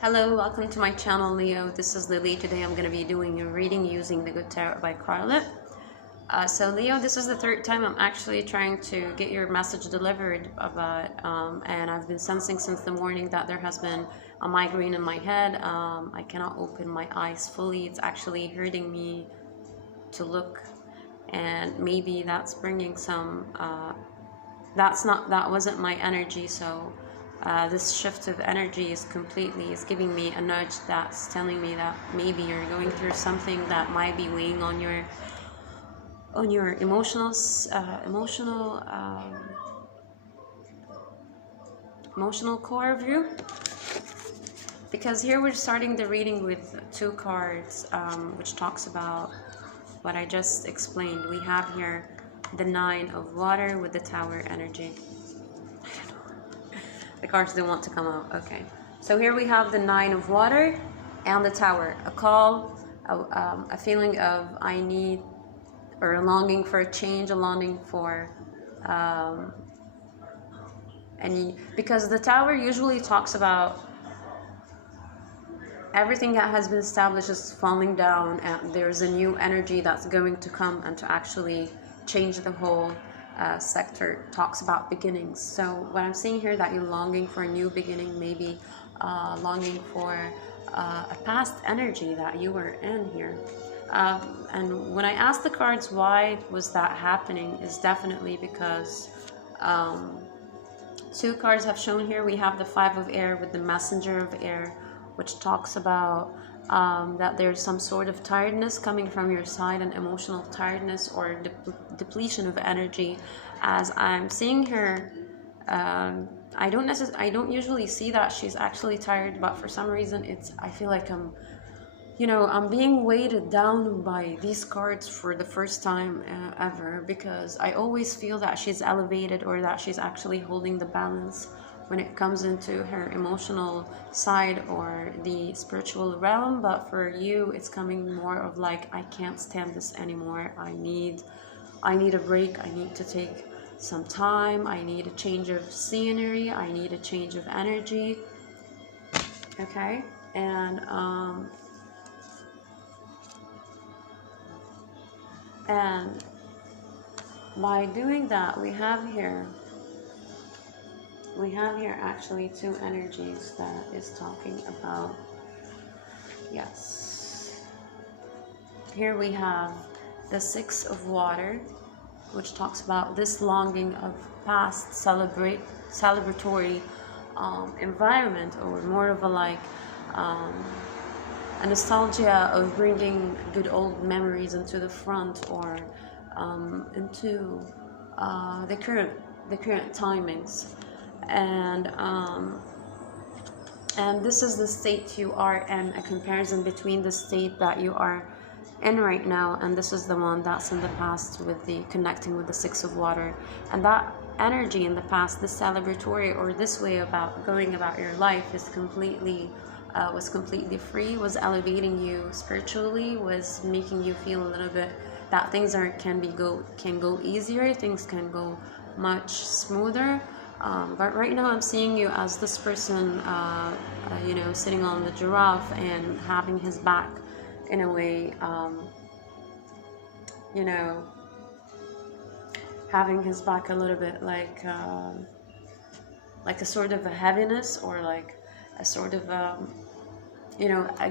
Hello, welcome to my channel, Leo. This is Lily. Today I'm going to be doing a reading using the Good Tarot by Carla. So Leo, this is the third time I'm actually trying to get your message delivered about, and I've been sensing since the morning that there has been a migraine in my head. I cannot open my eyes fully. It's actually hurting me to look, and maybe that's bringing some, that wasn't my energy, so this shift of energy is giving me a nudge that's telling me that maybe you're going through something that might be weighing on your emotional core of you. Because here we're starting the reading with two cards, which talks about what I just explained. We have here the Nine of Water with the Tower energy. The cards don't want to come out. Okay, so here we have the Nine of Water and the Tower. A call, a feeling of I need, or a longing for a change, a longing for because the Tower usually talks about everything that has been established is falling down, and there's a new energy that's going to come and to actually change the whole sector. Talks about beginnings. So what I'm seeing here, that you're longing for a new beginning, maybe longing for a past energy that you were in here. And when I asked the cards why was that happening, is definitely because two cards have shown here. We have the Five of Air with the Messenger of Air, which talks about that there's some sort of tiredness coming from your side, an emotional tiredness or depletion of energy. As I'm seeing her, I don't usually see that she's actually tired, but for some reason I feel like I'm being weighted down by these cards for the first time ever, because I always feel that she's elevated, or that she's actually holding the balance when it comes into her emotional side or the spiritual realm. But for you, it's coming more of like, I can't stand this anymore. I need a break. I need to take some time. I need a change of scenery. I need a change of energy. Okay, and by doing that, we have here actually two energies that is talking about, yes. Here we have the Six of Water, which talks about this longing of past celebratory environment, or more of a a nostalgia of bringing good old memories into the front, or into the current timings. And this is the state you are in, a comparison between the state that you are in right now, and this is the one that's in the past, with the connecting with the Six of Water. And that energy in the past, this celebratory, or this way about going about your life, is was completely free, was elevating you spiritually, was making you feel a little bit that things can go easier, things can go much smoother. But right now I'm seeing you as this person, sitting on the giraffe and having his back, in a way, having his back a little bit like a sort of a heaviness, or like a sort of a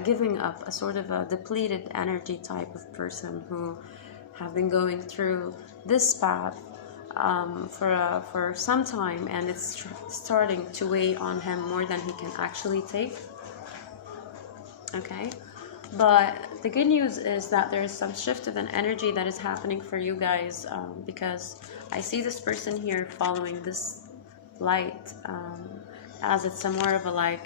giving up, a sort of a depleted energy type of person who have been going through this path for some time, and it's starting to weigh on him more than he can actually take. Okay, but the good news is that there is some shift of an energy that is happening for you guys, because I see this person here following this light, as it's more of a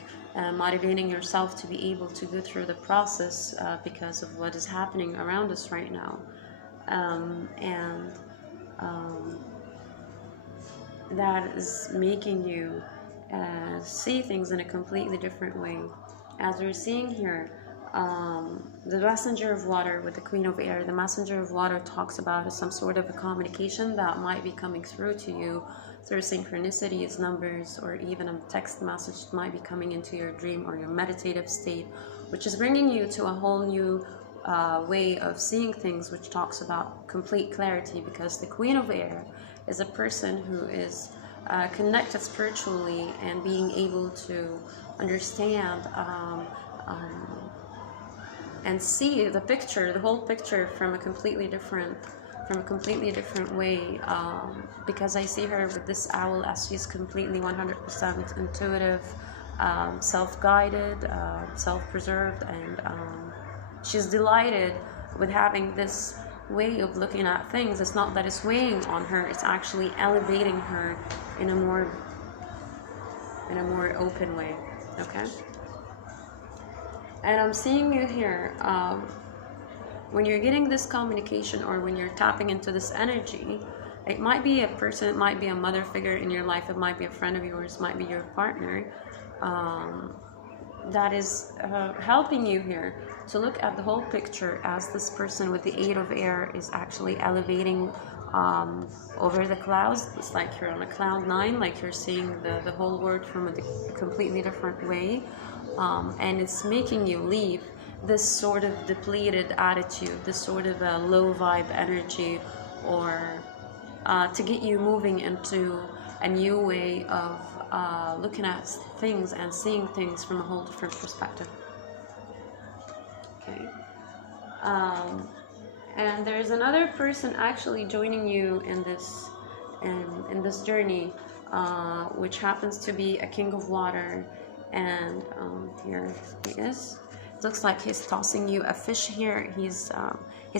motivating yourself to be able to go through the process, because of what is happening around us right now. That is making you see things in a completely different way. As we're seeing here, the Messenger of Water with the Queen of Air. The Messenger of Water talks about some sort of a communication that might be coming through to you through synchronicities, numbers, or even a text message that might be coming into your dream or your meditative state, which is bringing you to a whole new way of seeing things, which talks about complete clarity, because the Queen of Air is a person who is connected spiritually and being able to understand and see the picture, the whole picture, from a completely different way, because I see her with this owl as she's completely 100% intuitive, self-guided, self-preserved, and she's delighted with having this way of looking at things. It's not that it's weighing on her, it's actually elevating her in a more open way. Okay, and I'm seeing you here, when you're getting this communication, or when you're tapping into this energy, it might be a person, it might be a mother figure in your life, it might be a friend of yours, it might be your partner, that is helping you here to look at the whole picture, as this person with the 8 of Air is actually elevating over the clouds. It's like you're on a cloud 9, like you're seeing the whole world from a completely different way, and it's making you leave this sort of depleted attitude, this sort of a low vibe energy, or to get you moving into a new way of looking at things and seeing things from a whole different perspective. Okay, and there's another person actually joining you in this journey, which happens to be a King of Water, and here he is. Looks like he's tossing you a fish here. He's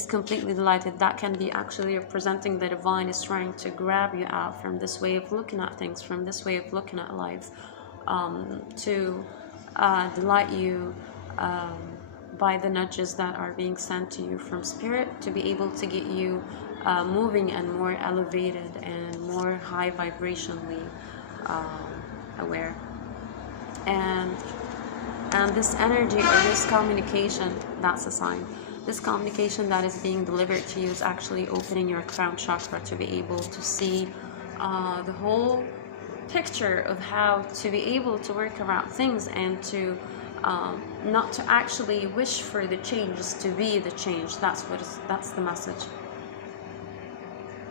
completely delighted. That can be actually representing the divine is trying to grab you out from this way of looking at things, from this way of looking at life, to delight you by the nudges that are being sent to you from spirit, to be able to get you moving and more elevated and more high vibrationally aware. And this energy, or this communication, that's a sign. This communication that is being delivered to you is actually opening your crown chakra to be able to see the whole picture of how to be able to work around things, and to not to actually wish for the change, just to be the change. That's the message.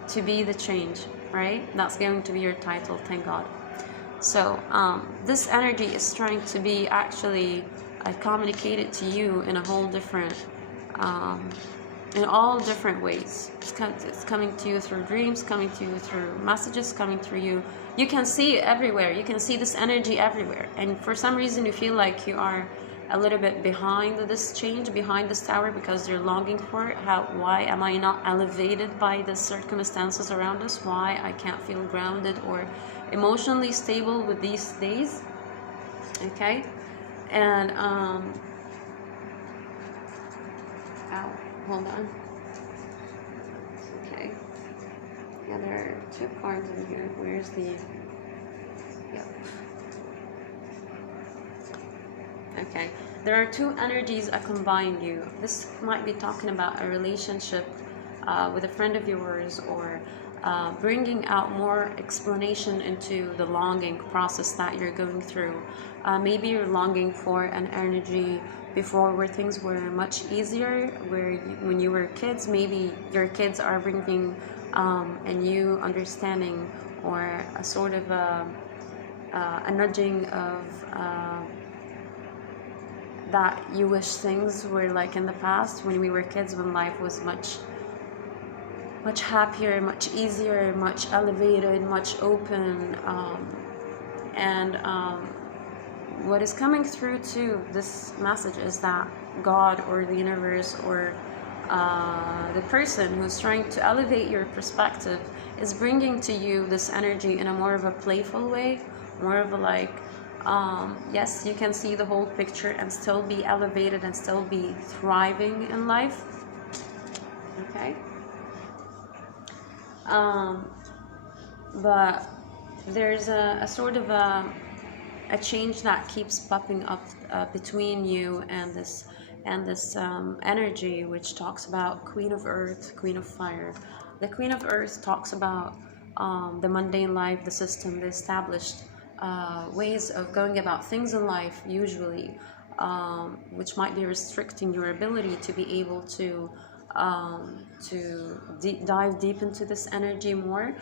To be the change, right? That's going to be your title, thank God. So this energy is trying to be actually communicated to you in a whole different, in all different ways. It's coming to you through dreams, coming to you through messages, coming through you. You can see it everywhere. You can see this energy everywhere. And for some reason you feel like you are a little bit behind this change, behind this tower, because you're longing for it. Why am I not elevated by the circumstances around us? Why I can't feel grounded or emotionally stable with these days? Okay, and ow, hold on. Okay, yeah, there are 2 cards in here. Where's the? Yep. Okay, there are 2 energies that combine you. This might be talking about a relationship with a friend of yours, or bringing out more explanation into the longing process that you're going through. Maybe you're longing for an energy before, where things were much easier, where when you were kids, maybe your kids are bringing a new understanding, or a sort of a nudging of that you wish things were like in the past, when we were kids, when life was much happier, much easier, much elevated, much open, and what is coming through to this message is that God, or the universe, or the person who's trying to elevate your perspective is bringing to you this energy in a more of a playful way, more of a like, yes, you can see the whole picture and still be elevated and still be thriving in life. Okay. But there's a sort of a change that keeps popping up between you and this energy, which talks about Queen of Earth, Queen of Fire. The Queen of Earth talks about the mundane life, the system, the established ways of going about things in life, usually, which might be restricting your ability to be able to dive deep into this energy more.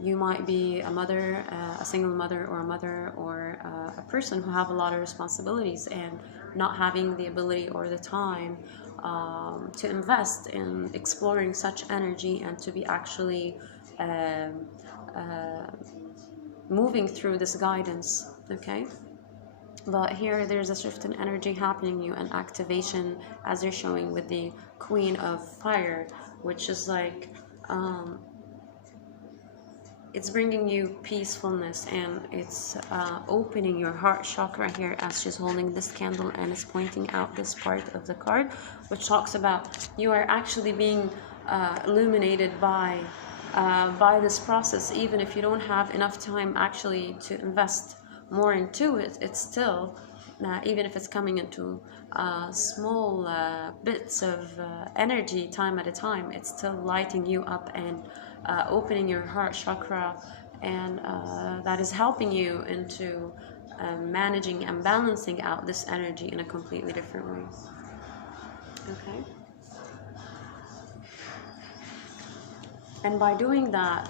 You might be a mother, a single mother, or a mother, or a person who have a lot of responsibilities and not having the ability or the time to invest in exploring such energy and to be actually moving through this guidance. Okay, but here there's a shift in energy happening you, an activation, as you're showing with the Queen of Fire, which is like it's bringing you peacefulness, and it's opening your heart chakra here, as she's holding this candle and is pointing out this part of the card, which talks about you are actually being illuminated by this process. Even if you don't have enough time actually to invest more into it, it's still even if it's coming into small bits of energy time at a time, it's still lighting you up and opening your heart chakra, and that is helping you into managing and balancing out this energy in a completely different way. Okay, and by doing that,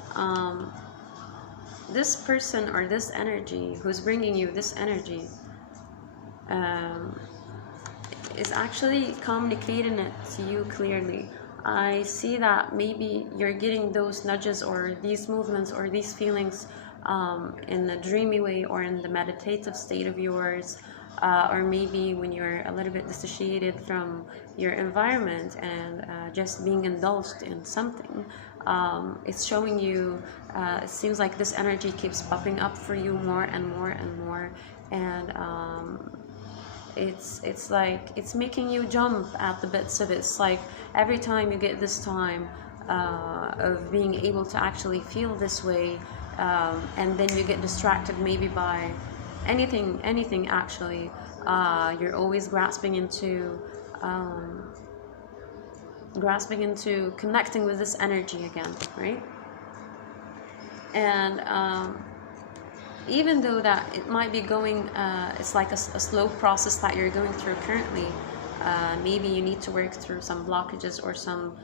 this person or this energy who's bringing you this energy is actually communicating it to you clearly. I see that maybe you're getting those nudges or these movements or these feelings in the dreamy way or in the meditative state of yours, or maybe when you're a little bit dissociated from your environment and just being indulged in something. It's showing you, it seems like this energy keeps popping up for you more and more and more, and it's like it's making you jump at the bits of it. It's like every time you get this time of being able to actually feel this way, and then you get distracted maybe by anything actually, you're always grasping into connecting with this energy again, right? And even though that it might be going, it's like a slow process that you're going through currently. Maybe you need to work through some blockages or some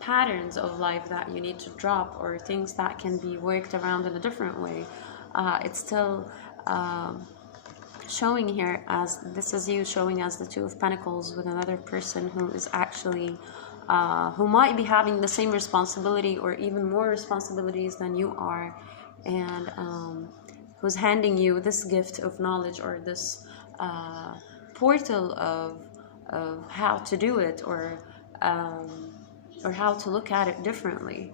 patterns of life that you need to drop, or things that can be worked around in a different way. It's still showing here as this is you showing as the Two of Pentacles with another person who is actually who might be having the same responsibility or even more responsibilities than you are, and who's handing you this gift of knowledge or this portal of how to do it, or how to look at it differently.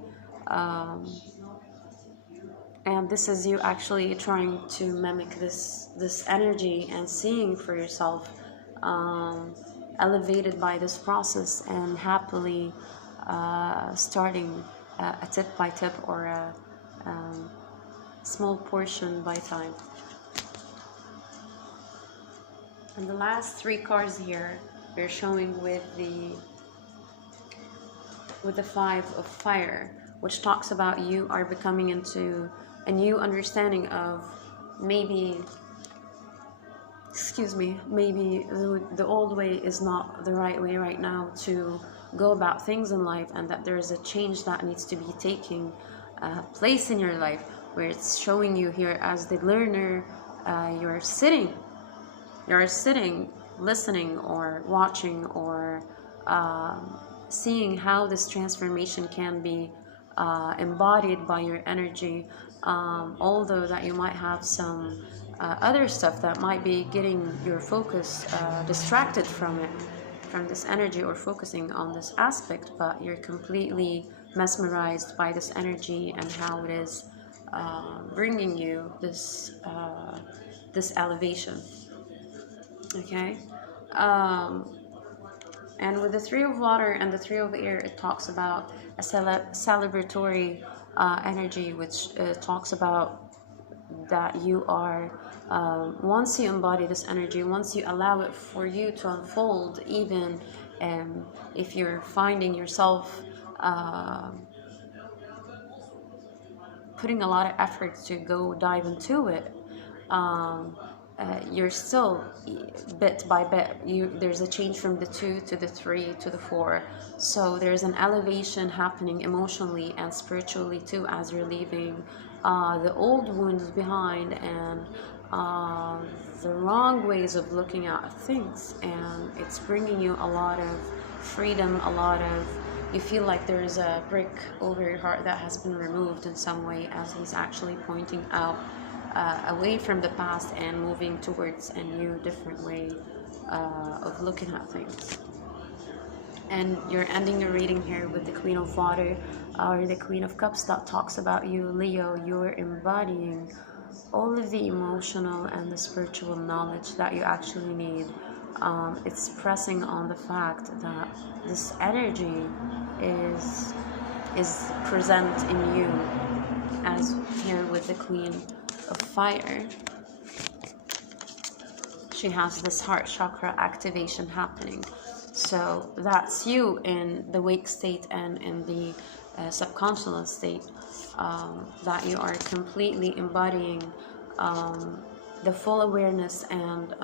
And this is you actually trying to mimic this energy and seeing for yourself, elevated by this process and happily starting a tip by tip or a small portion by time. And the last three cards here we're showing with the Five of Fire, which talks about you are becoming into a new understanding of maybe the old way is not the right way right now to go about things in life, and that there is a change that needs to be taking place in your life, where it's showing you here as the learner, you're sitting, listening or watching or seeing how this transformation can be embodied by your energy, although that you might have some other stuff that might be getting your focus distracted from this energy or focusing on this aspect, but you're completely mesmerized by this energy and how it is bringing you this elevation. Okay, and with the Three of Water and the Three of Air, it talks about a celebratory energy, which talks about that you are, once you embody this energy, once you allow it for you to unfold, even if you're finding yourself putting a lot of effort to go dive into it, you're still bit by bit. There's a change from the 2 to the 3 to the 4. So there's an elevation happening emotionally and spiritually too, as you're leaving the old wounds behind, and the wrong ways of looking at things, and it's bringing you a lot of freedom, a lot of, you feel like there's a brick over your heart that has been removed in some way, as he's actually pointing out away from the past and moving towards a new, different way of looking at things. And you're ending your reading here with the Queen of Water, or the Queen of Cups, that talks about you, Leo. You're embodying all of the emotional and the spiritual knowledge that you actually need. It's pressing on the fact that this energy is present in you, as here with the Queen of Fire. She has this heart chakra activation happening. So that's you in the wake state and in the subconscious state, that you are completely embodying the full awareness and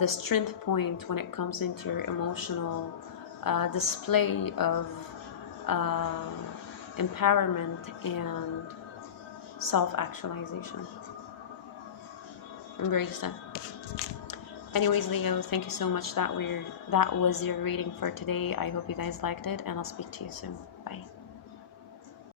the strength point when it comes into your emotional display of empowerment and self-actualization. Embrace that. Anyways, Leo, thank you so much. That was your reading for today. I hope you guys liked it, and I'll speak to you soon.